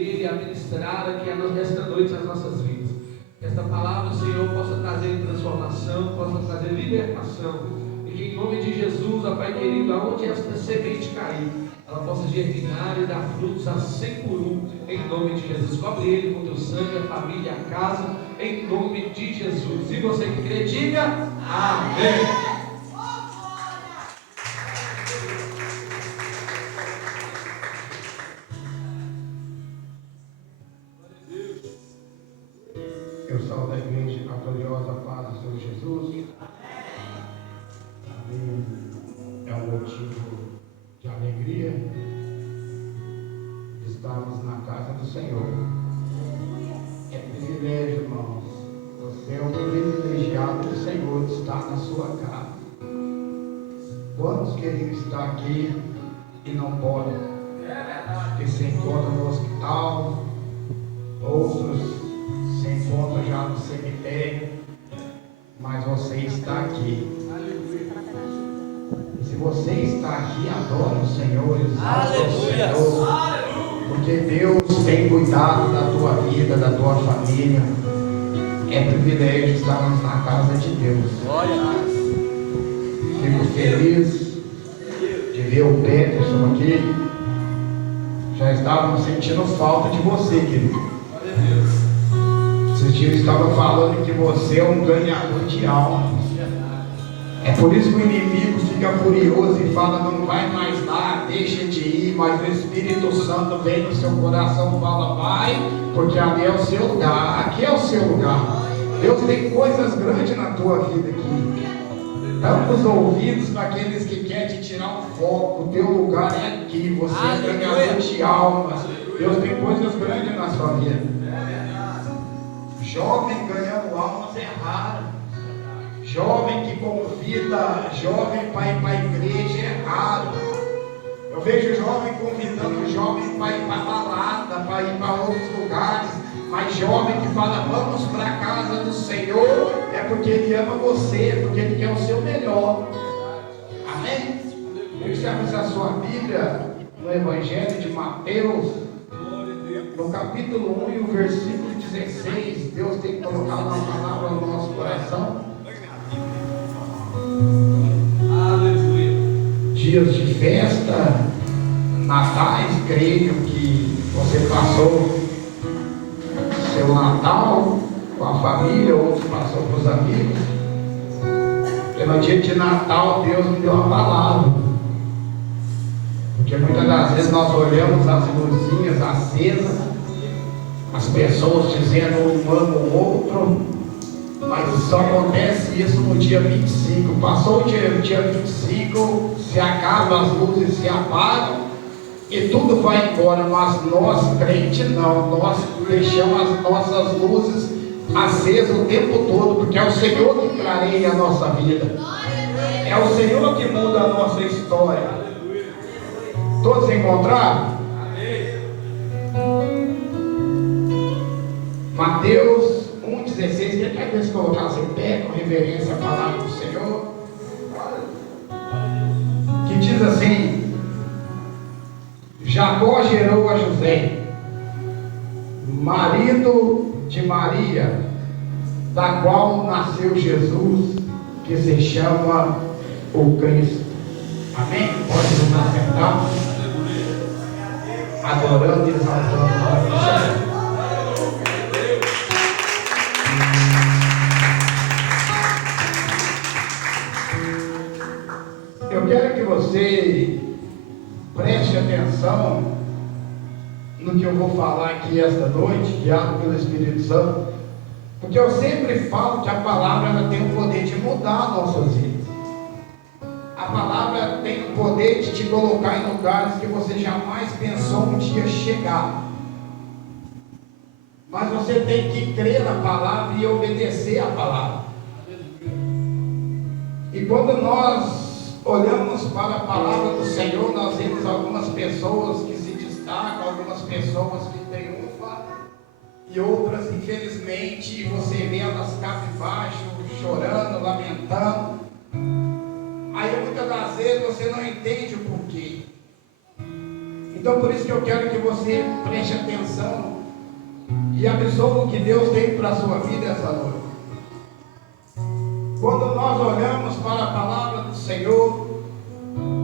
Ele a ministrar aqui nesta noite as nossas vidas. Que esta palavra, Senhor, possa trazer transformação, possa trazer libertação. E que em nome de Jesus, ó Pai querido, aonde esta semente cair, ela possa germinar e dar frutos a 100 por 1, em nome de Jesus. Cobre ele com teu sangue, a família, a casa, em nome de Jesus. E você que crê, diga amém. Eu salvo a igreja com a gloriosa paz do Senhor Jesus. Amém. É um motivo de alegria de estarmos na casa do Senhor. É privilégio, irmãos. Você é um privilegiado do Senhor de estar na sua casa. Quantos queriam estar aqui e não podem? Que se encontram no hospital, outros se encontra já no cemitério, mas você está aqui. E se você está aqui, adore o Senhor, exalte o Senhor, porque Deus tem cuidado da tua vida, da tua família. É privilégio estarmos na casa de Deus. Fico feliz de ver o Peterson aqui. Já estávamos sentindo falta de você, querido. Esses dias eu estava falando que você é um ganhador de almas. É por isso que o inimigo fica furioso e fala: não vai mais lá, deixa de ir. Mas o Espírito Santo vem no seu coração e fala: vai, porque ali é o seu lugar, aqui é o seu lugar. Deus tem coisas grandes na tua vida aqui. Tampa os ouvidos para aqueles que querem te tirar o foco. O teu lugar é aqui, você é ganhador de almas. Deus tem coisas grandes na sua vida. Jovem ganhando almas é raro. Jovem que convida jovem para ir para a igreja é raro. Eu vejo jovem convidando jovem para ir para a balada, para ir para outros lugares. Mas jovem que fala: vamos para a casa do Senhor, é porque Ele ama você, porque Ele quer o seu melhor. Amém? Você abre a sua Bíblia no Evangelho de Mateus, no capítulo 1 e o versículo 16. Deus tem colocado uma palavra no nosso coração. Aleluia. Dias de festa, natais, creio que você passou seu Natal com a família, outros passou com os amigos. Porque no dia de Natal Deus me deu uma palavra. Porque muitas das vezes nós olhamos as luzinhas acesas, as pessoas dizendo um ama o outro, mas só acontece isso no dia 25. Passou o dia 25, se acaba, as luzes se apagam e tudo vai embora. Mas nós, crentes, não. Nós deixamos as nossas luzes acesas o tempo todo, porque é o Senhor que clareia a nossa vida. É o Senhor que muda a nossa história. Todos encontraram? Mateus 1,16. Quem quer que eles colocassem em pé com reverência à palavra do Senhor? Que diz assim: Jacó gerou a José, marido de Maria, da qual nasceu Jesus, que se chama o Cristo. Amém? Pode nos assentar, adorando e exaltando o nome do Senhor. Eu quero que você preste atenção no que eu vou falar aqui esta noite, guiado pelo Espírito Santo, porque eu sempre falo que a palavra ela tem o poder de mudar nossas vidas. A palavra tem o poder de te colocar em lugares que você jamais pensou um dia chegar. Mas você tem que crer na palavra e obedecer à palavra. E quando nós olhamos para a palavra do Senhor, nós vemos algumas pessoas que se destacam, algumas pessoas que triunfam, e outras, infelizmente, você vê elas cabisbaixo, chorando, lamentando. Aí muitas das vezes você não entende o porquê. Então por isso que eu quero que você preste atenção e absolvo o que Deus tem para a sua vida essa noite. Quando nós olhamos para a palavra do Senhor,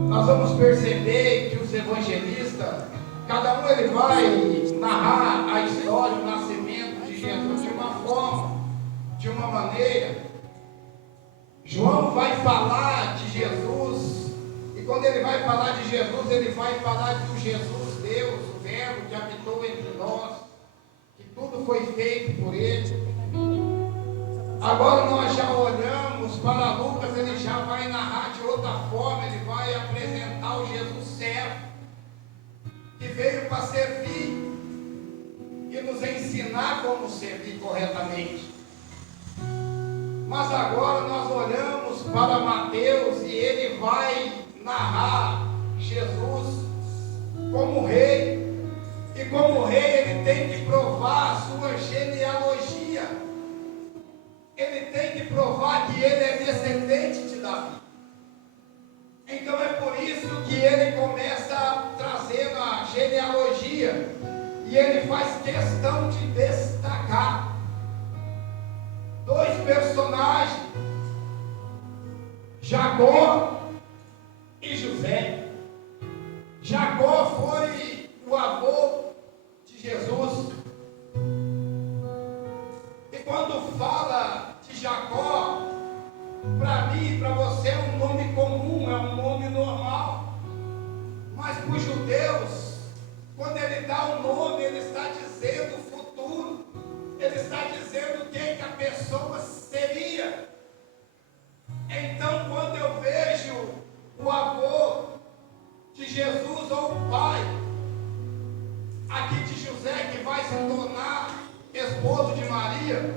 nós vamos perceber que os evangelistas, cada um ele vai narrar a história, o nascimento de Jesus de uma forma, de uma maneira. João vai falar de Jesus, e quando ele vai falar de Jesus, ele vai falar do Jesus Deus, o Verbo que habitou entre nós, que tudo foi feito por ele. Agora nós já olhamos para Lucas, ele já vai narrar de outra forma, ele vai apresentar o Jesus servo, que veio para servir e nos ensinar como servir corretamente. Mas agora nós olhamos para Mateus e ele vai narrar Jesus como rei, e como rei ele tem que provar a sua genealogia. Ele tem que provar que ele é descendente de Davi. Então é por isso que ele começa trazendo a genealogia, e ele faz questão de destacar dois personagens, Jacó e José. Jacó foi o avô de Jesus. E quando fala de Jacó, para mim e para você é um nome comum, é um nome normal. Mas para os judeus, quando ele dá um nome, ele está dizendo o futuro. Ele está dizendo o que a pessoa seria. Então, quando eu vejo o avô de Jesus ou o pai, aqui de José, que vai se tornar esposo de Maria,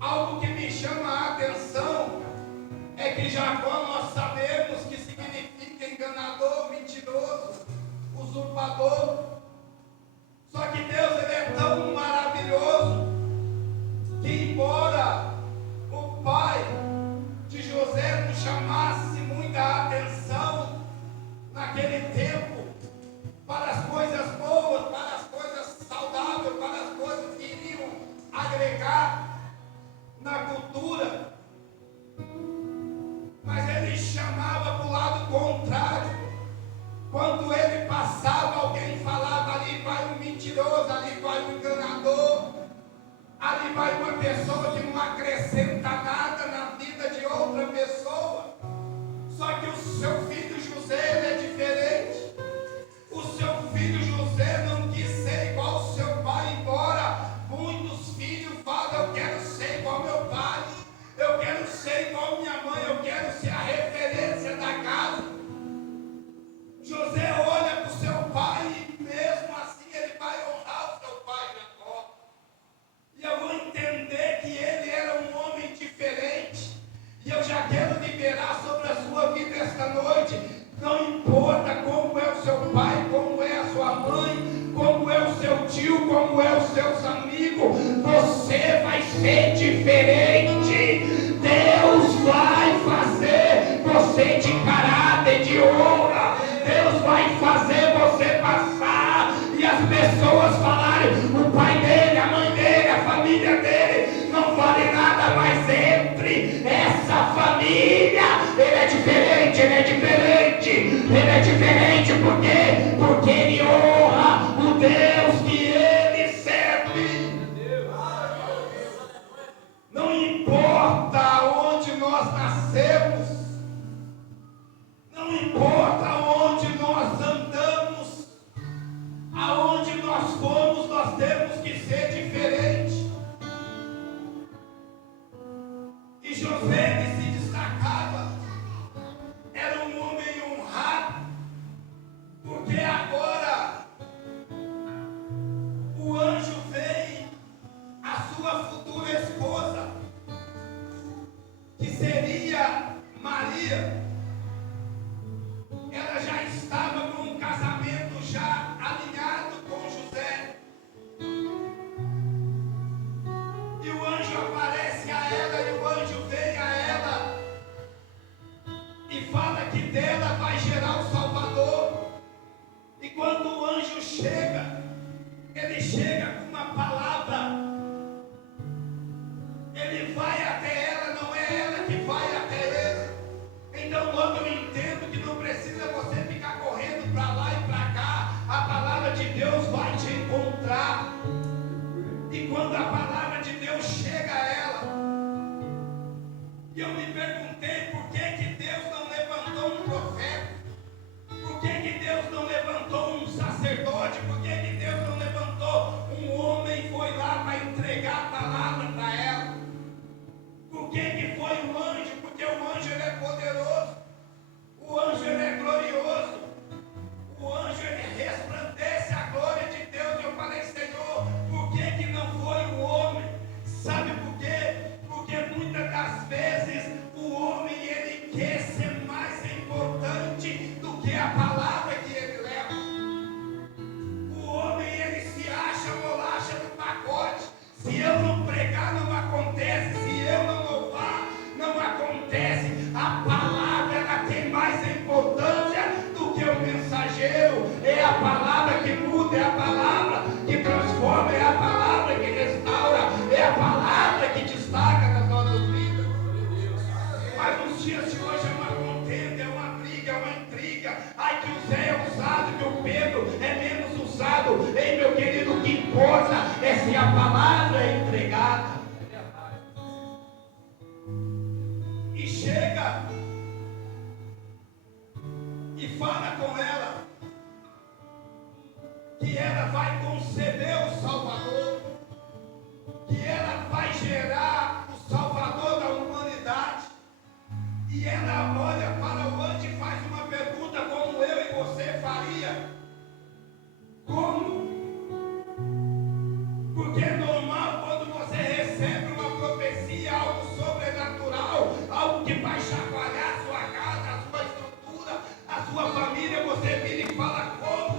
algo que me chama a atenção é que Jacó nós sabemos que significa enganador, mentiroso, usurpador. Só que Deus ele é tão maravilhoso que, embora o pai de José não chamasse muita atenção naquele tempo para as coisas boas, para as coisas saudáveis, para as coisas que iriam agregar na cultura, mas ele chamava para o lado contrário. Quando ele passava, alguém falava: ali vai um mentiroso, ali vai um enganador, ali vai uma pessoa que não acrescenta nada na vida de outra pessoa. Só que o seu filho José ele é diferente. O seu filho José não quis ser igual ao seu pai, embora muitos filhos falem: eu quero ser igual ao meu pai, eu quero ser igual a minha mãe, eu quero ser a referência da casa. José olha para o seu pai e mesmo assim ele vai honrar o seu pai Jacó. E eu vou entender que ele era um homem diferente. E eu já quero liberar sobre a sua vida esta noite. Não importa como é o seu pai, como é a sua mãe, como é o seu tio, como é os seus amigos, você vai ser diferente. Deus vai fazer você de caráter, de honra. Deus vai fazer você passar e as pessoas falarem: o pai dele, a mãe dele, a família dele não vale nada, mas entre essa família ele é diferente, ele é diferente, ele é diferente. Por quê? Porque ele honra o Deus que ele serve. Não importa onde nós nascemos, não importa onde nós andamos, aonde nós fomos, nós temos que ser diferente. E José ele se destacava, era um homem honrado, porque agora o anjo veio, a sua futura esposa, que seria Maria. Ela já estava com um casamento já alinhado com José. E o anjo aparece a ela, e o anjo vem a ela e fala que dela vai gerar o Salvador. E quando o anjo chega, ele chega com uma palavra encontrar. E quando a palavra de Deus chega a ela, e eu me perguntei por que Deus não levantou um profeta, por que Deus não levantou um sacerdote, por que Deus não levantou um homem e foi lá para entregar a palavra para ela. Por que foi o anjo? Porque o anjo ele é poderoso, o anjo ele é glorioso, o anjo ele resplandece a glória de Deus. Eu falei, Senhor, por que não foi o homem? Sabe por quê? Porque muitas das vezes o homem ele quer ser mais importante do que a palavra que ele leva. O homem ele se acha bolacha do pacote. Se eu não pregar, não acontece. Se eu não louvar, não acontece. A palavra ela tem mais importância do que o mensageiro. É a palavra que muda, é a palavra que transforma, é a palavra que restaura, é a palavra que destaca nas nossas vidas. Mas nos dias de hoje é uma contenda, é uma briga, é uma intriga. Ai, que o Zé é usado, que o Pedro é menos usado. Ei, meu querido, o que importa é se a palavra é entregada. E chega e fala com ela que ela vai conceber o Salvador, que ela vai gerar o Salvador da humanidade. E ela olha para o anjo e faz uma pergunta como eu e você faria. Como? Porque é normal quando você recebe uma profecia, algo sobrenatural, algo que vai chacoalhar a sua casa, a sua estrutura, a sua família, você vira e fala como?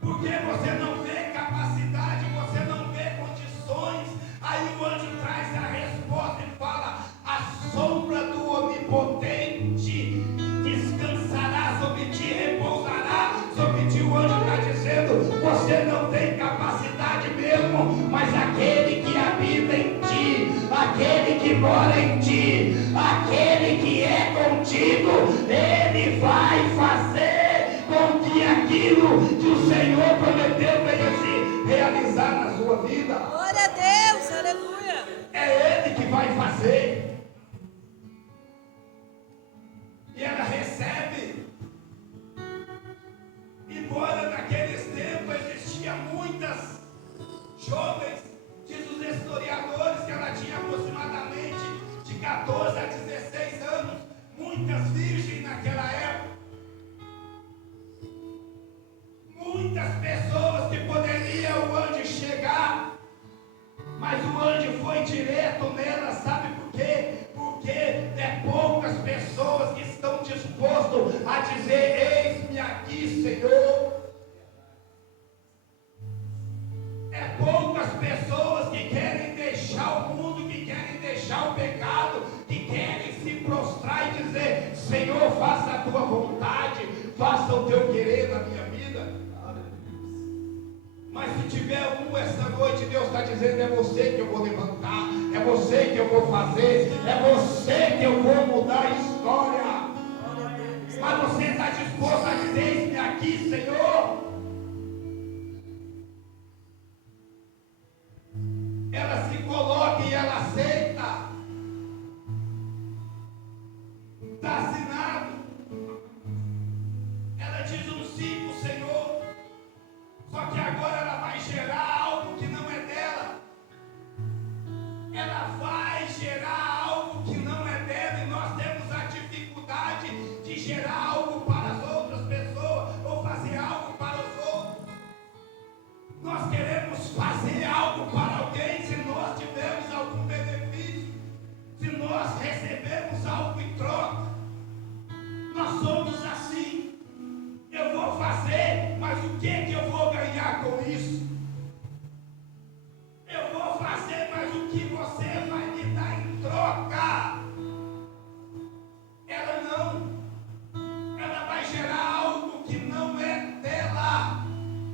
Porque você não vê capacidade, você não vê condições. Aí o anjo traz a resposta e fala: a sombra do onipotente descansará sobre ti, repousará sobre ti. O anjo está dizendo: você não tem capacidade mesmo, mas aquele que habita em ti, aquele que mora em ti, aquele que é contigo, ele vai fazer com que aquilo que o Senhor prometeu venha se realizar na sua vida. Glória a Deus, aleluia. É Ele que vai fazer. E ela recebe. Embora naqueles tempos existia muitas jovens, diz os historiadores que ela tinha aproximadamente de 14 a 16 anos, muitas virgens naquela época. Muitas pessoas que poderia o anjo chegar, mas o anjo foi direto nela, sabe por quê? Porque é poucas pessoas que estão dispostas a dizer: eis-me aqui, Senhor. É poucas pessoas que querem deixar o mundo, que querem deixar o pecado, que querem se prostrar e dizer: Senhor, faça a tua vontade, faça o teu querer na minha vida. Mas se tiver esta noite, Deus está dizendo: é você que eu vou levantar, é você que eu vou fazer, é você que eu vou mudar a história. Mas você está disposto a dizer: eis-me aqui, Senhor? Ela se coloca e ela aceita. Está assinado. Ela diz um sim para o Senhor. Só que agora ela vai gerar algo que não é dela. Ela vai gerar algo que não é dela. E nós temos a dificuldade de gerar algo para as outras pessoas, ou fazer algo para os outros. Nós queremos fazer algo para alguém se nós tivermos algum benefício, se nós recebemos algo em troca. Nós somos assim. Eu vou fazer, mas o que eu vou ganhar com isso? Eu vou fazer, mas o que você vai me dar em troca? Ela não. Ela vai gerar algo que não é dela.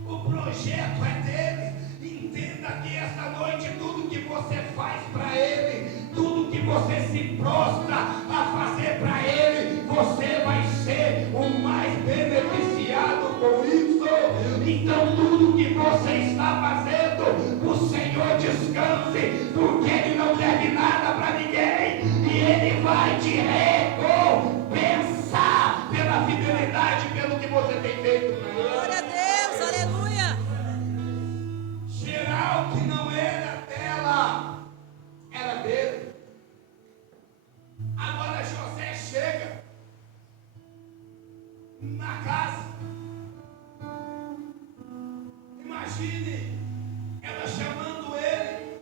O projeto é dele. Entenda que esta noite tudo que você faz para ele, tudo que você se prostra a fazer para ele, você vai ser o mais beneficiado com isso. Então está fazendo, o Senhor descanse, porque Ele não deve nada para ninguém, e Ele vai te recompensar pela fidelidade, pelo que você tem feito. Glória a Deus, aleluia. Geral que não era dela, era dele. Agora José chega na casa. Imagine ela chamando ele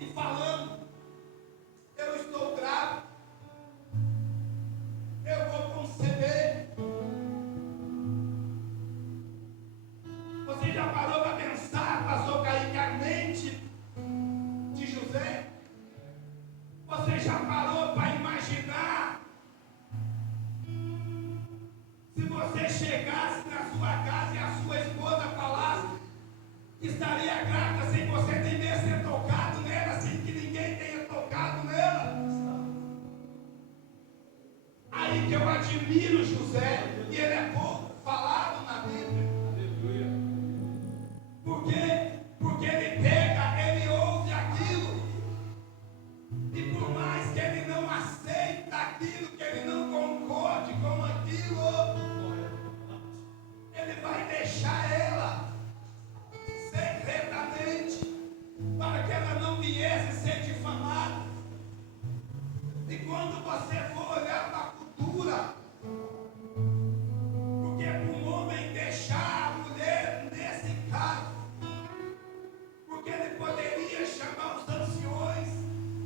e falando: eu estou grávida, eu vou conceber. Você já parou para pensar, pastor Kaique, a mente de José? Você já parou para imaginar se você chegasse na sua casa e a sua esposa falasse que estaria grávida sem você nem mesmo ter tocado nela, sem que ninguém tenha tocado nela? Aí que eu admiro José, e ele é pouco falado na Bíblia. Por quê? Porque ele pega, ele ouve aquilo, e por mais que ele não aceita aquilo, que ele não concorde com aquilo, ele vai deixar ela secretamente, para que ela não viesse ser difamada. E quando você for olhar para a cultura, porque para um homem deixar a mulher nesse caso, porque ele poderia chamar os anciões,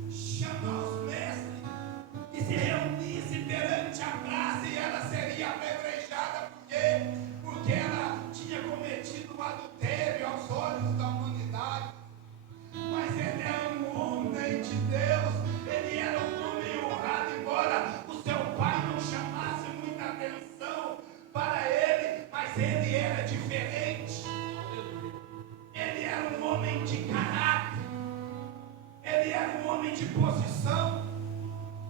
chamar os mestres, e se reunisse perante a praça, e ela seria apedrejada. Por quê? Porque ela tinha cometido o adultério aos olhos da humanidade. Mas ele era um homem de Deus, ele era um homem honrado, embora o seu pai não chamasse muita atenção para ele, mas ele era diferente. Ele era um homem de caráter, ele era um homem de posição,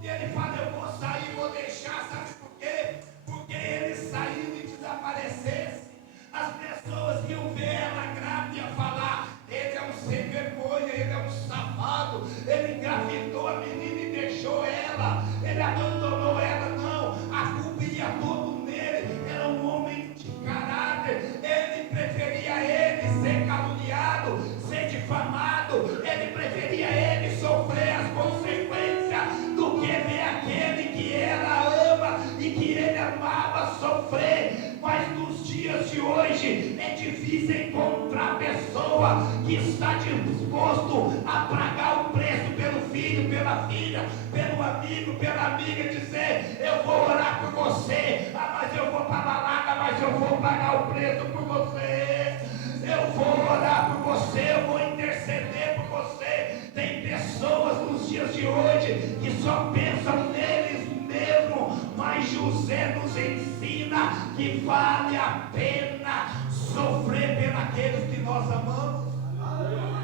e ele fala: eu vou sair, vou deixar, sabe por quê? Porque ele saiu e desaparecesse, as pessoas que iam ver ela grávida iam falar: ele é um sem vergonha, ele é um safado, ele engravidou a menina e deixou ela, ele abandonou ela. Não, a culpa ia todo nele. Era um homem de caráter, ele preferia ele ser caluniado, ser difamado, ele preferia ele sofrer as consequências do que ver aquele que ela ama e que ele amava sofrer. Mas nos dias de hoje é difícil encontrar pessoa que está disposto a pagar o preço pelo filho, pela filha, pelo amigo, pela amiga, dizer: eu vou orar por você, mas eu vou para a balada, mas eu vou pagar o preço por você, eu vou orar por você, eu vou interceder por você. Tem pessoas nos dias de hoje que só pensam neles mesmo, mas José nos ensina que vale a pena sofrer pelos que nós amamos.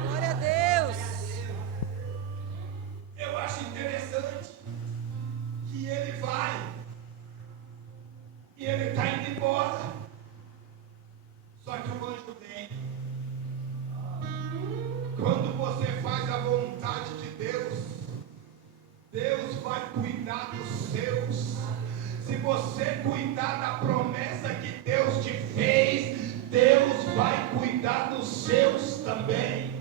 Glória a Deus. Eu acho interessante que ele vai e ele está indo embora, só que o anjo vem. Quando você faz a vontade de Deus, Deus vai cuidar dos seus. Se você cuidar da promessa que Deus te fez, Deus vai cuidar dos seus também.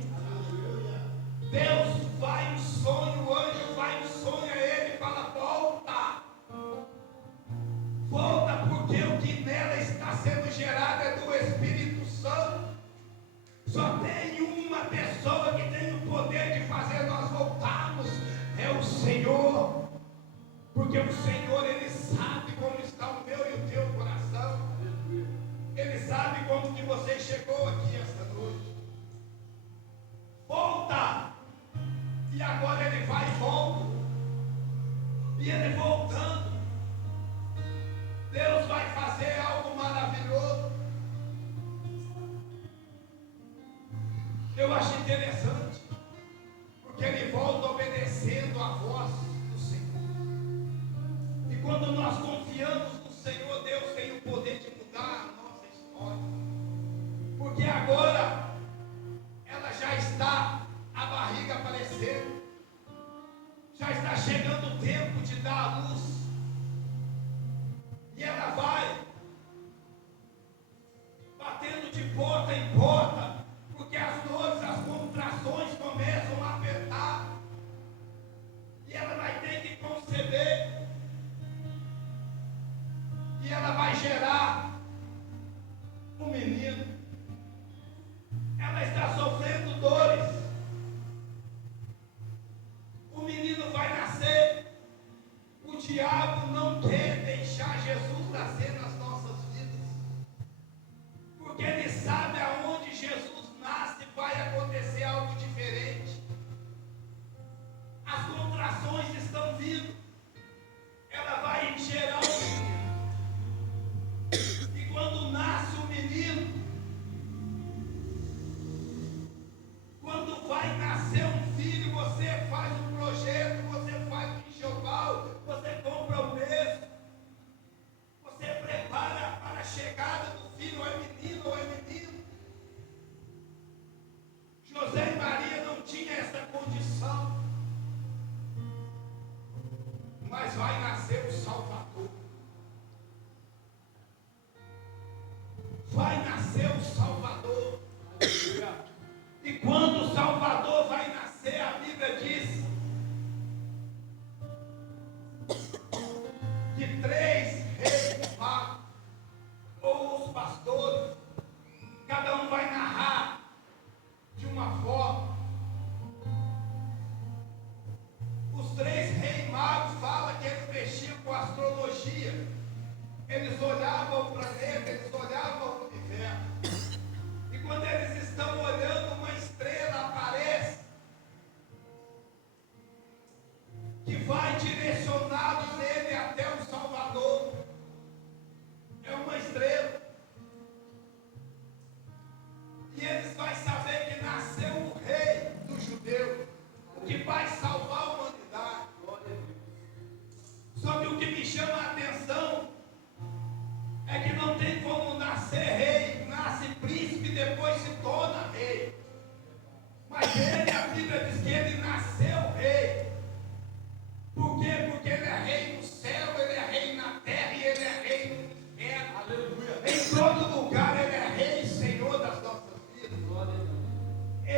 Deus vai em sonho, o anjo vai em sonho a ele e fala: volta, volta, porque o que nela está sendo gerado é do Espírito Santo. Só tem uma pessoa que tem o poder de fazer nós voltarmos, é o Senhor. Porque o Senhor, Ele sabe como está o meu e o teu coração. Ele sabe como que você chegou aqui esta noite. Volta! E agora ele vai e volta. E ele voltando, Deus vai fazer algo maravilhoso. Eu acho interessante, porque ele volta obedecendo a voz do Senhor. E quando nós confiamos no Senhor, Deus tem o poder de mudar a nossa história. Porque agora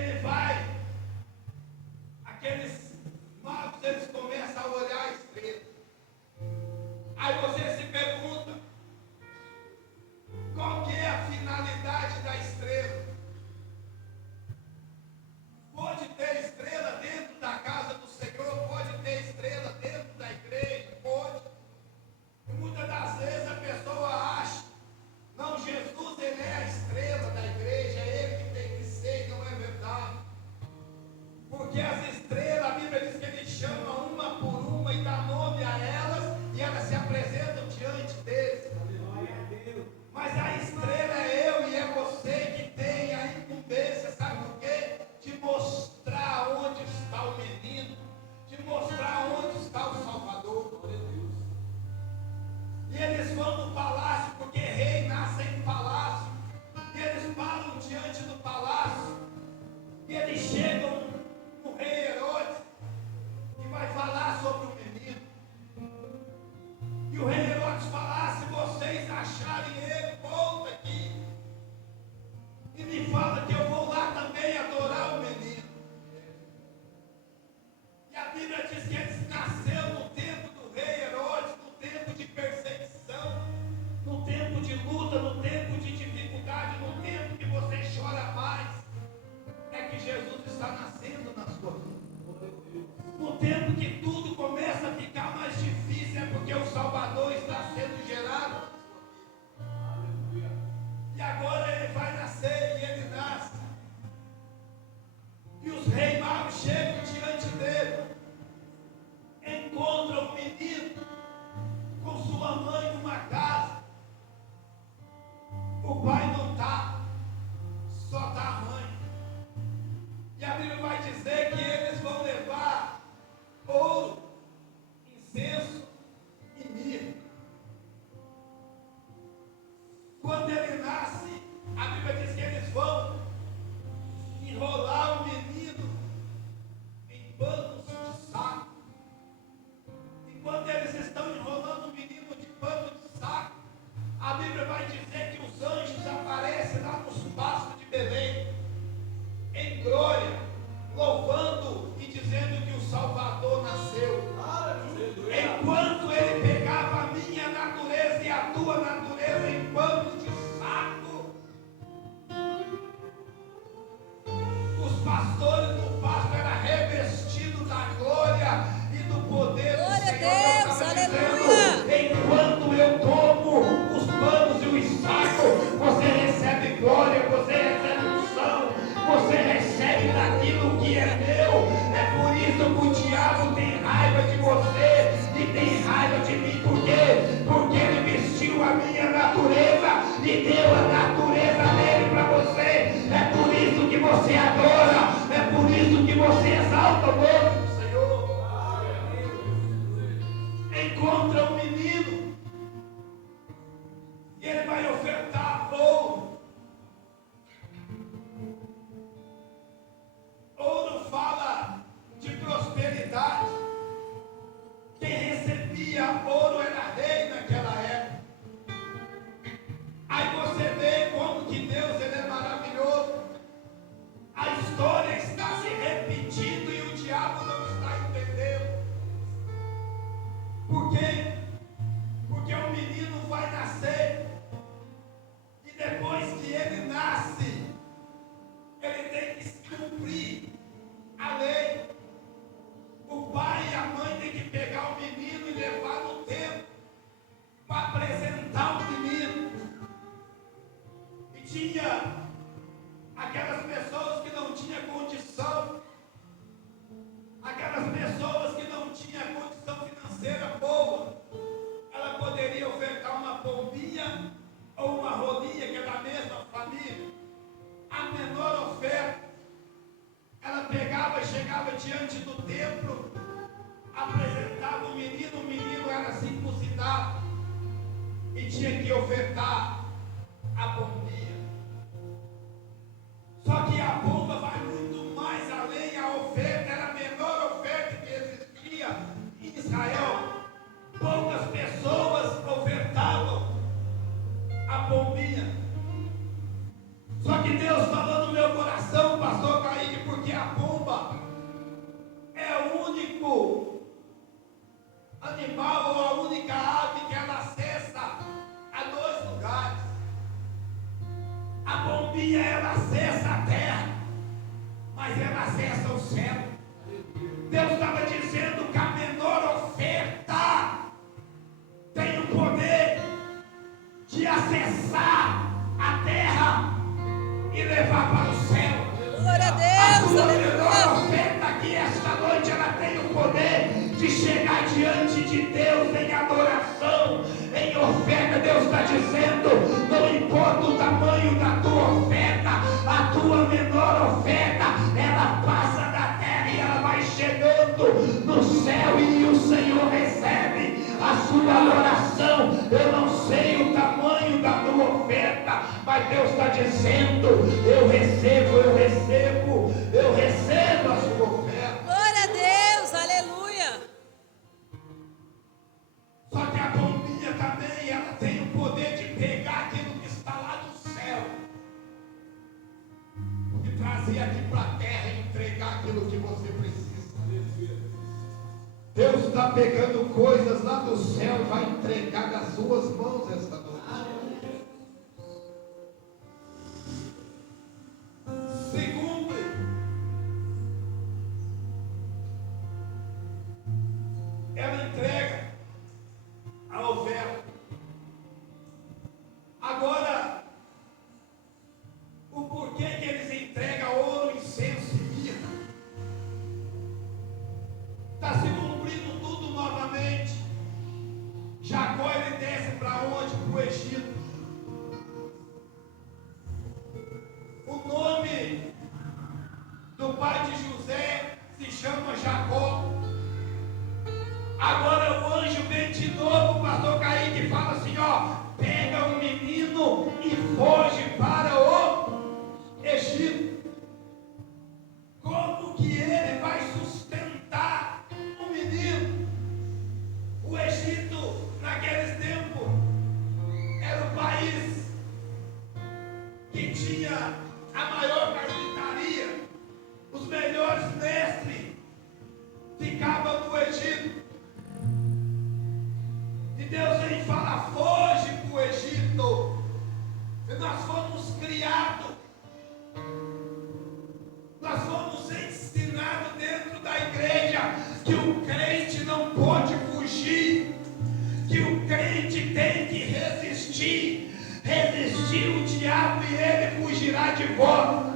ele vai, aqueles magos, eles começam a olhar a estrela. Aí você se pergunta, qual que é a finalidade da estrela? Pode ter estrela dentro da casa do Senhor, pode ter estrela dentro da igreja, pode. E muitas das vezes a pessoa acha, não, Jesus ele é a estrela da igreja, é ele que tem que ser, e não é verdade. Porque as estrelas, a Bíblia diz que ele chama uma por uma e dá nome a elas, e elas se apresentam diante deles. Mas a estrela é eu e é você que tem a incumbência, sabe por quê? De mostrar onde está o menino, de mostrar onde está o Salvador. E eles vão no palácio, porque rei nasce em palácio. E eles param diante do palácio. E eles chegam no rei Herodes, que vai falar sobre o menino. E o rei Herodes fala: se vocês acharem ele, volta aqui. E me fala que eu vou lá também adorar o menino. E a Bíblia diz que ele nasceu no tempo do rei Herodes, no tempo de perseguição, no tempo de luta, no tempo de dificuldade, no tempo que você chora mais. É que Jesus está nascendo na sua vida. No tempo que tudo começa a ficar mais difícil, é porque o Salvador está sendo gerado. E agora ele vai nascer, e ele nasce. E os reis magos chegam diante dele, encontram o menino com sua mãe numa casa. O pai não está, só está a mãe. E a Bíblia vai dizer que eles vão levar ouro, incenso e mirra. Quando ele nasce, a Bíblia diz que eles vão enrolar o menino em panos de saco. E quando eles estão enrolando o menino de pano de saco, a Bíblia vai dizer que os anjos aparecem lá nos pastos de Belém, em glória, louvando e dizendo que o Salvador nasceu. Enquanto ele pegava a minha natureza e a tua natureza em panos de saco, os pastores do pasto eram revestidos da glória e do poder do Glória a Senhor. Deus, Eu estava aleluia. dizendo, enquanto eu tomo os panos e o saco, você recebe glória, você recebe unção, você recebe daquilo que é meu. É por isso que o diabo tem raiva de você e tem raiva de mim. Por quê? Porque ele vestiu a minha natureza e deu a natureza dele para você. É por isso que você adora, é por isso que você exalta o nome do Senhor. Encontra um menino e ele vai ofertar ouro. Ouro fala de prosperidade. Quem recebia ouro era rei naquela época. Aí você vê como que Deus ele é maravilhoso. A história está se repetindo e o diabo não está entendendo. Por quê? Porque o menino vai nascer e depois que ele nasce, ele tem que cumprir a lei. O pai e a mãe têm que pegar o menino e levar no templo para apresentar o menino. E tinha aquelas pessoas que não tinham condição, aquelas pessoas que não tinham condição financeira boa, ela poderia ofertar uma pombinha ou uma rolinha, que é da mesma família. A menor oferta, ela pegava, chegava diante do templo, apresentava o menino era circuncidado e tinha que ofertar a pombinha. Só que a pomba vai muito mais além, a oferta era a menor oferta que existia em Israel. Poucas pessoas ofertavam pombinha. Só que Deus falou no meu coração, pastor Kaique, calúnia ela acessa a terra, mas ela acessa o céu. Deus estava dizendo que a menor oferta tem o poder de acessar a terra e levar para o céu. Glória a A Deus, tua menor aleluia. oferta aqui esta noite, ela tem o poder de chegar diante de Deus em adoração, em oferta. Deus está dizendo, não importa o tamanho da tua oferta, a tua menor oferta, ela passa da terra e ela vai chegando no céu e o Senhor recebe a sua adoração. Eu não sei o tamanho da tua oferta, mas Deus está dizendo, eu recebo a sua oferta. Glória a Deus, aleluia. Só que a bombinha também, ela tem o poder de pegar aquilo que está lá do céu e trazer aqui para a terra e entregar aquilo que você precisa. Deus está pegando coisas lá do céu e vai entregar nas suas mãos esta noite. Segundo, ela entrega a oferta. Agora, o porquê que eles entregam ouro, incenso e mirra? Está se cumprindo tudo novamente. Jacó, ele desce para onde? Para o Egito. O nome do pai de José se chama Jacó. Agora o anjo vem de novo, o pastor Kaique fala assim, ó, pega o menino e foge para o Egito. Como que ele vai sustentar o menino? O Egito, naqueles tempos, era o país que tinha a maior carpintaria. Os melhores mestres ficavam no Egito. E Deus vem e fala, foge para o Egito. E nós fomos criados, nós fomos ensinados dentro da igreja que o crente não pode fugir, que o crente tem que resistir o diabo e ele fugirá de vós.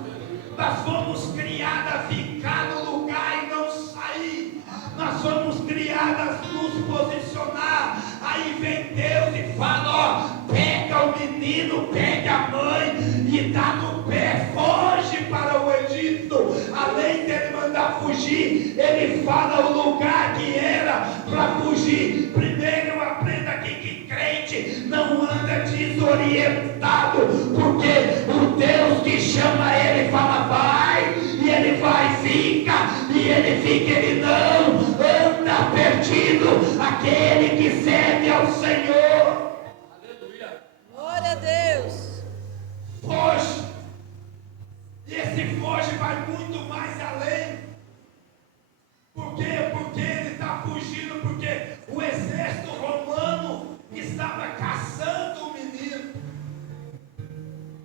Nós fomos criados a ficar no lugar e não sair. Nós fomos criados a nos posicionar. Aí vem Deus e fala, ó, pega o menino, pega a mãe e dá no pé, foge para o Egito. Além dele mandar fugir, ele fala o lugar que era para fugir. Primeiro aprenda aqui que crente não anda desorientado, porque o Deus que chama ele fala vai, e ele vai, fica, e ele fica, ele não anda perdido. Aquele que serve ao Senhor, Glória a Deus. foge. E esse foge vai muito mais além. Por quê? Porque ele está fugindo, porque o exército romano estava caçando o menino.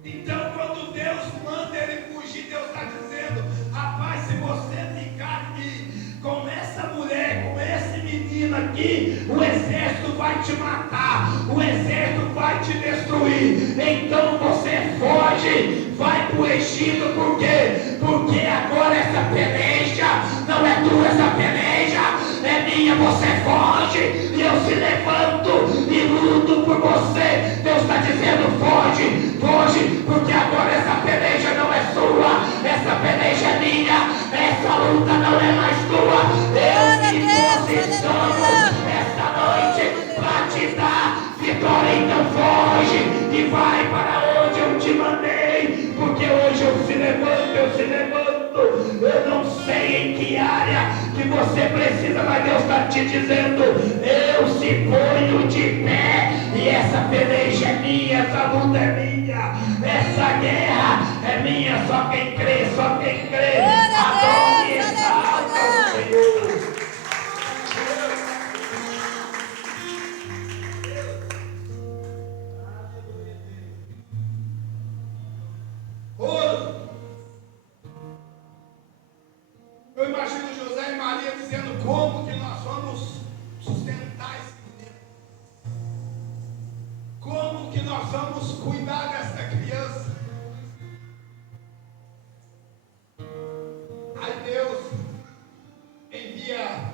Então, quando Deus manda ele fugir, Deus está dizendo, rapaz, se você ficar aqui com essa mulher, com esse menino aqui, o exército vai te matar, o exército vai te destruir. Então você foge, vai para o Egito. Por quê? Porque agora essa peleja não é tua, essa peleja é minha. Você foge e eu se levanto e luto por você. Deus está dizendo, foge, foge, porque agora essa peleja não é sua, essa peleja é minha, essa luta não é mais tua. Eu me posiciono esta noite para te dar vitória. Então foge e vai para onde eu te mandei, porque hoje eu se levanto. Eu não sei em que área que você precisa, mas Deus está te dizendo, eu se ponho de pé, e essa peleja é minha, essa luta é minha, essa guerra é minha. Só quem crê, Glória a adore e Deus, exalta aleluia. o Senhor. Aí Deus envia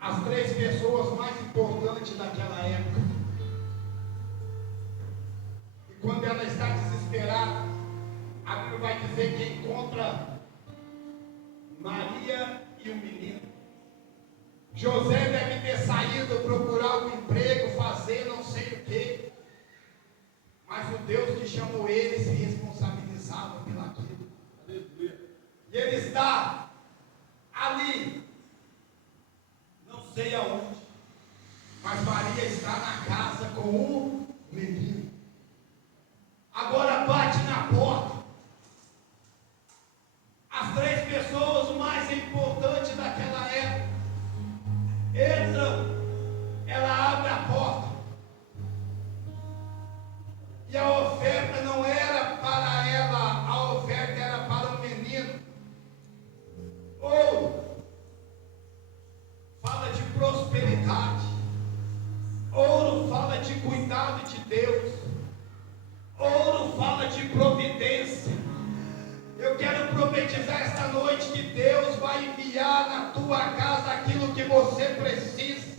as 3 pessoas mais importantes daquela época. E quando ela está desesperada, a Bíblia vai dizer que encontra Maria e o menino. José deve ter saído procurar um emprego, fazer não sei o quê. Mas o Deus que chamou ele se responsabilizava pelaquilo. Aleluia. E ele está ali, não sei aonde, mas Maria está na casa com o menino. Agora bate na porta. As 3 pessoas mais importantes daquela época entram, ela abre a porta. E a oferta não era para ela, a oferta era para o menino. Ouro fala de prosperidade. Ouro fala de cuidado de Deus. Ouro fala de providência. Eu quero profetizar esta noite que Deus vai enviar na tua casa aquilo que você precisa.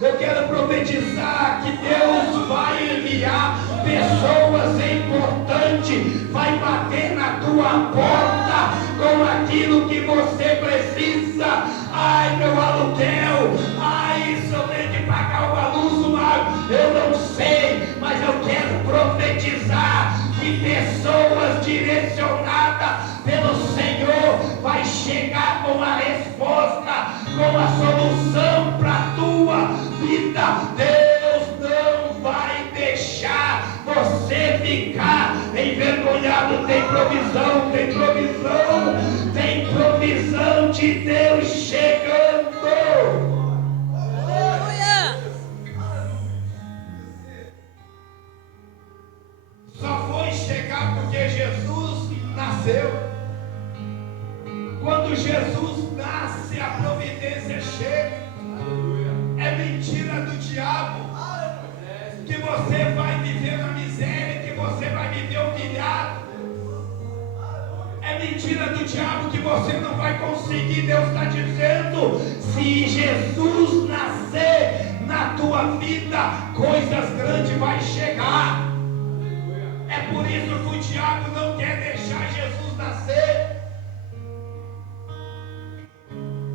Eu quero profetizar que Deus vai enviar pessoas importantes, vai bater na tua porta com aquilo que você precisa. Ai, meu aluguel, ai, se eu tenho que pagar uma luz, eu não sei, mas eu quero profetizar que pessoas direcionadas pelo Senhor vai chegar com a resposta, com a solução para a tua vida. Deus não vai deixar você ficar envergonhado. Tem provisão, tem provisão, tem provisão de Deus chegando. Só foi chegar porque Jesus nasceu. Quando Jesus nasce, a providência chega. É mentira do diabo que você vai viver na miséria, que você vai viver humilhado. É mentira do diabo que você não vai conseguir. Deus está dizendo: se Jesus nascer na tua vida, coisas grandes vai chegar. É por isso que o diabo não quer deixar Jesus nascer.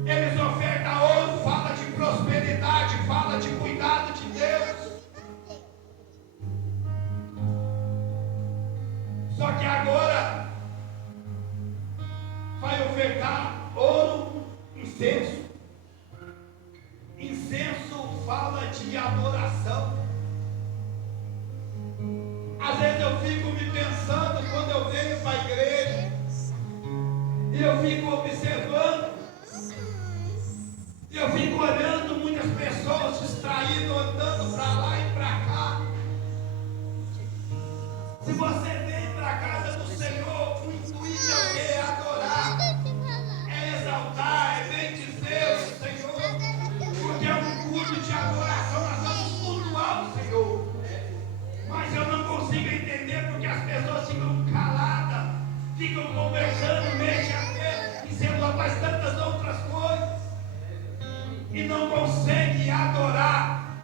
Eles ofertam ouro, fala de prosperidade, fala de cuidado de Deus. Só que agora vai ofertar ouro, incenso. Incenso fala de adoração. Às vezes eu fico me pensando quando eu venho para a igreja e eu fico observando, e eu fico olhando muitas pessoas distraídas, andando para lá e para cá. Se você vem para a casa do Senhor, o intuito é o quê? É adorar, é exaltar, é bendizer o Senhor, porque é um culto de adoração. Nós vamos cultuar o Senhor. Mas eu não consigo entender porque as pessoas ficam caladas, ficam conversando, mexem até em celular, faz tantas outras coisas e não conseguem adorar.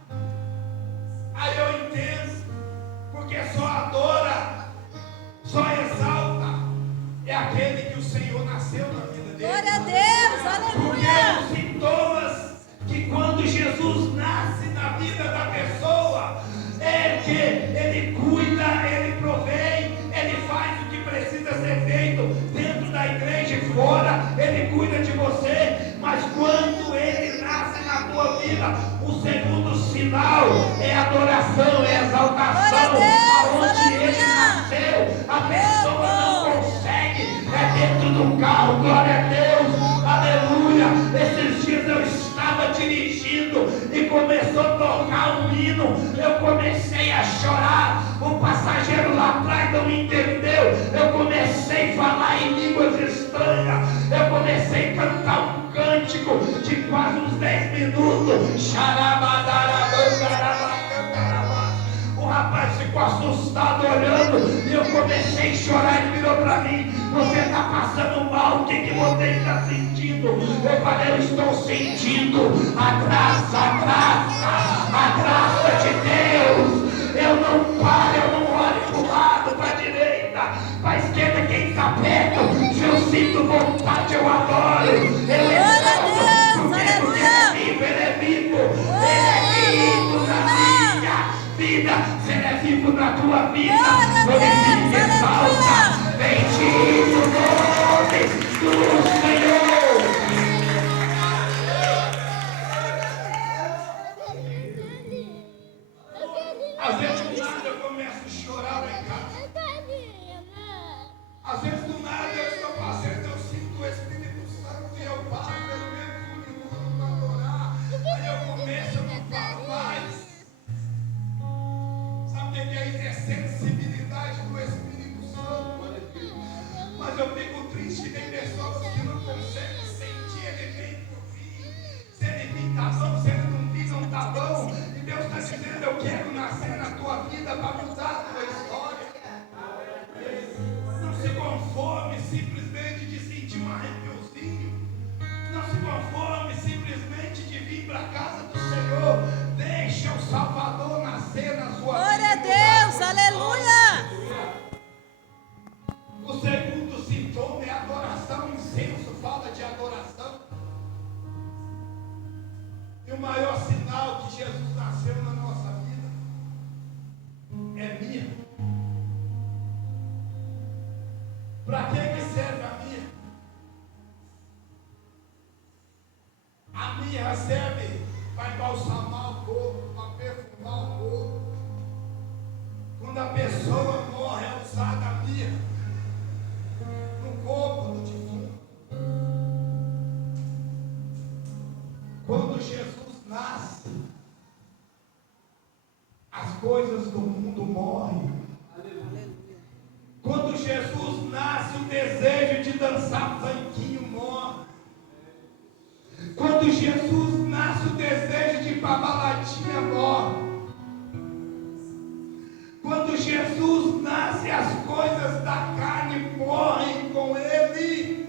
Aí eu entendo, porque só adora, só exalta é aquele que o Senhor nasceu na vida dele. Glória a Deus, aleluia. Porque os sintomas que quando Jesus nasce na vida da pessoa é que ele cuida, ele provém, ele faz o que precisa ser feito dentro da igreja e fora, ele cuida de você. Mas quando ele nasce na tua vida, o segundo sinal é adoração, é exaltação. Aonde ele nasceu, a pessoa não consegue, é dentro do carro. Glória a Deus, aleluia. Esses dias eu estava dirigindo e começou a tocar um hino, eu comecei a chorar. O passageiro lá atrás não entendeu. Eu comecei a falar em línguas estranhas. Eu comecei a cantar um cântico de quase uns 10 minutos. O rapaz ficou assustado olhando e eu comecei a chorar. Ele virou para mim: você está passando mal, o que sentindo. Eu falei, eu estou sentindo a graça de Deus. Eu não paro, eu não olho para o lado, para a direita, para a esquerda, quem está perto. Se eu sinto vontade, eu adoro. Eu exalto, porque Ele é vivo, Ele é vivo na minha vida, se Ele é vivo na tua vida, Ele te exalta. Bendito o nome do Senhor. Às vezes do nada eu começo a chorar lá em casa. Às vezes do nada eu estou passando, eu sinto o Espírito Santo e eu paro, eu meto um minuto para adorar. Aí eu começo, eu não falo mais. Sabe o que é isso? É sensibilidade do Espírito Santo. Mas eu fico triste que tem pessoas que não conseguem sentir ele vem por vir. Se ele vir tá bom, se ele não vir não tá bom. E Deus está dizendo, eu quero nascer na tua vida para mudar a tua história. Não se conforme simplesmente de sentir um arrepiozinho. Não se conforme simplesmente de vir para a casa do Senhor. Deixa o Salvador nascer na sua vida. Glória a Deus, aleluia. O segundo sintoma é adoração. Incenso fala de adoração. E o maior sinal que Jesus nasceu na nossa vida é mirra. Para que serve a mirra? A mirra serve para embalsamar o corpo, para perfumar o corpo. Quando a pessoa morre, é usada a mirra no corpo do defunto. Quando Jesus nasce, as coisas do mundo morrem. Quando Jesus nasce, o desejo de dançar funkinho morre. Quando Jesus nasce, o desejo de ir para baladinha morre. Quando Jesus nasce, as coisas da carne morrem com Ele.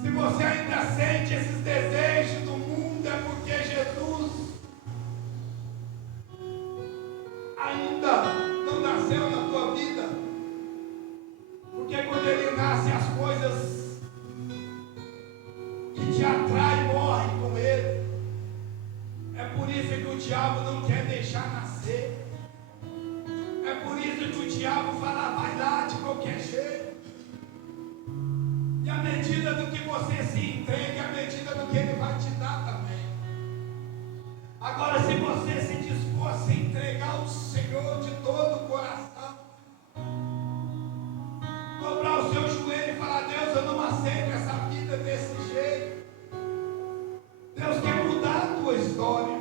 Se você ainda sente esses desejos do mundo, é porque Jesus ainda não nasceu na tua vida. Porque quando Ele nasce, as coisas que te atraem morrem com Ele. É por isso que o diabo não quer deixar nascer. É por isso que o diabo fala, vai lá de qualquer jeito. E à medida do que você se entrega, à medida do que Ele vai te dar também. Agora, se você se dispor a se entregar ao Senhor de todo o coração, dobrar o seu joelho e falar, Deus, eu não aceito essa vida desse jeito. Deus quer mudar a tua história.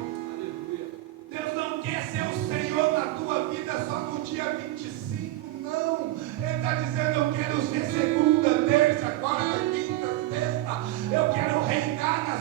Deus não quer ser o Senhor na tua vida só no dia 25, não. Ele está dizendo, eu quero ser segunda, terça, quarta, quinta, sexta. Eu quero reinar na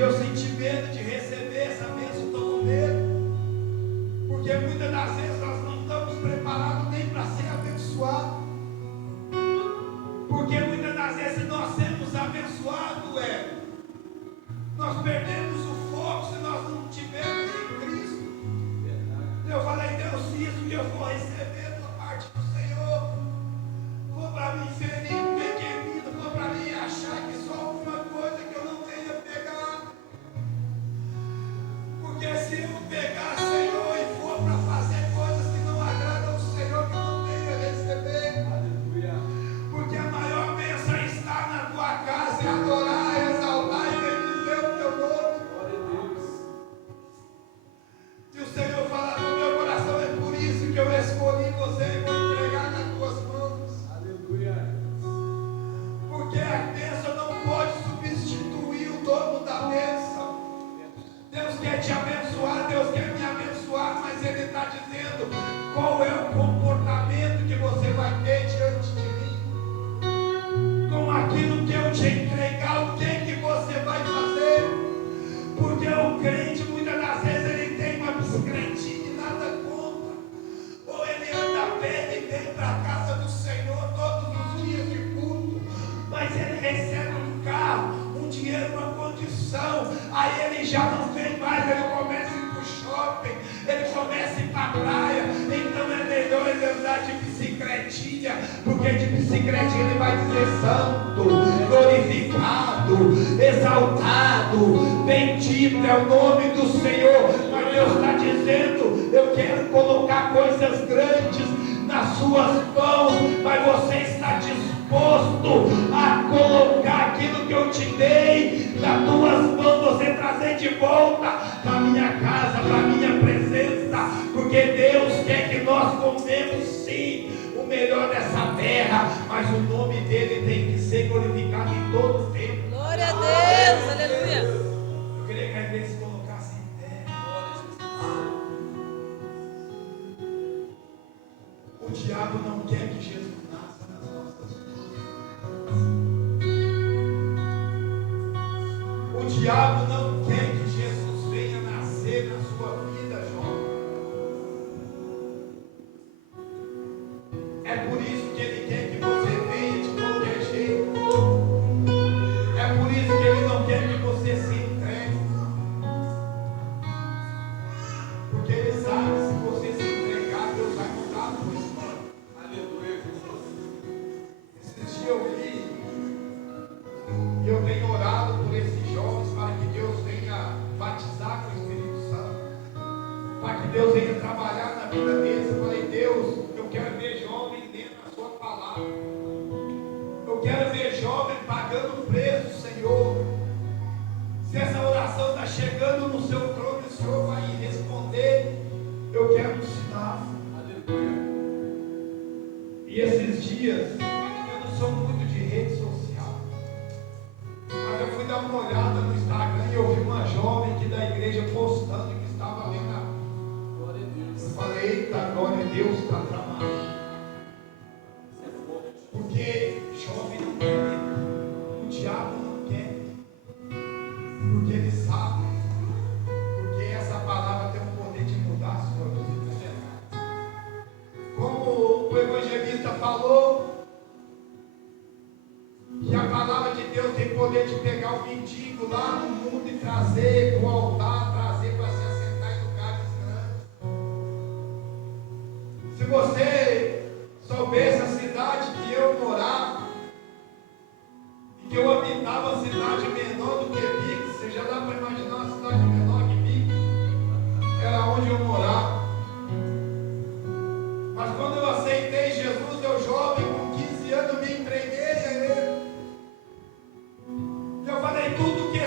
E eu senti medo de receber essa bênção, estou com medo. Porque muitas das vezes nós não estamos preparados nem para ser abençoados. Porque muitas das vezes nós sermos abençoados, nós perdemos o foco se nós não tivermos em Cristo. Eu falei, Deus, isso que eu vou receber da parte do Senhor, for para mim ferir o pequenino, for para mim achar que só alguma coisa que eu não tenha pegado. Porque se eu pegar, Senhor, e for para fazer coisas que não agradam ao Senhor, que eu não tenha receber. Aleluia. Porque a maior bênção está na tua casa, é adorar, exaltar e bendizer o teu nome. Glória a Deus. E o Senhor fala no meu coração, é por isso que eu escolhi você e vou entregar nas tuas mãos. Aleluia. Porque a bênção não pode substituir o dono da bênção. Deus quer te abençoar, Deus quer me abençoar, mas Ele está dizendo qual é o comportamento que você vai ter diante de mim. Com aquilo que eu te entregar, o que você vai fazer? Porque o crente, muitas das vezes, ele tem uma bicicletinha e nada conta. Ou ele anda a pé e vem para a casa do Senhor todos os dias de culto. Mas ele recebe um carro, um dinheiro, uma condição. Aí ele já não vem mais, ele começa a ir para o shopping, ele começa a ir para a praia. Então é melhor ele andar de bicicletinha, porque de bicicletinha ele vai dizer santo, glorificado, exaltado, bendito é o nome do Senhor. Mas Deus está dizendo, eu quero colocar coisas grandes nas suas mãos, mas você está disposto a colocar aquilo que eu te dei nas tuas mãos, você trazer de volta para a minha casa, para a minha presença, porque Deus quer que nós comemos sim o melhor dessa terra, mas o nome dele tem que ser glorificado em todo o tempo. Glória a Deus, aleluia. Eu queria que a igreja se colocasse em pé. O diabo não quer que Jesus nasça nas nossas vidas. O diabo não quer que Jesus venha nascer na sua vida, jovem. É por isso que ele quer que você venha de qualquer jeito. É por isso que ele não quer que você se entregue. Porque ele sabe que se você se entregar, Deus vai mudar a sua história. Aleluia, Jesus. Esses dias eu vi, e eu tenho orado por esses jovens para que Deus venha batizar com o Espírito Santo, para que Deus venha trabalhar na vida deles. Eu falei, Deus, eu quero ver jovem lendo a sua palavra. Eu quero ver jovem pagando preço, Senhor. Se essa oração está chegando no seu trono, o Senhor vai responder. Eu quero um sinal. Aleluia. E esses dias, eu não sou muito de rede social, mas eu fui dar uma olhada no Instagram e eu vi uma jovem aqui da igreja postando que estava lendo a Glória a Deus. Eu falei, eita, glória a Deus está trabalhando. Porque jovem não quer ver, o diabo não quer, porque ele sabe, porque essa palavra tem o poder de mudar a sua vida. Como o evangelista falou, que a palavra de Deus tem poder de pegar o mendigo lá no mundo e trazer para o altar, trazer para se assentar em lugares grandes. Se você soubesse a cidade que eu morava, e que eu habitava a cidade menor do que Bix, você já dá para imaginar uma cidade menor que Bix? Era onde eu morava. Mas quando eu aceitei Jesus, eu jovem, com 15 anos, me entreguei a Ele. E eu falei, tudo que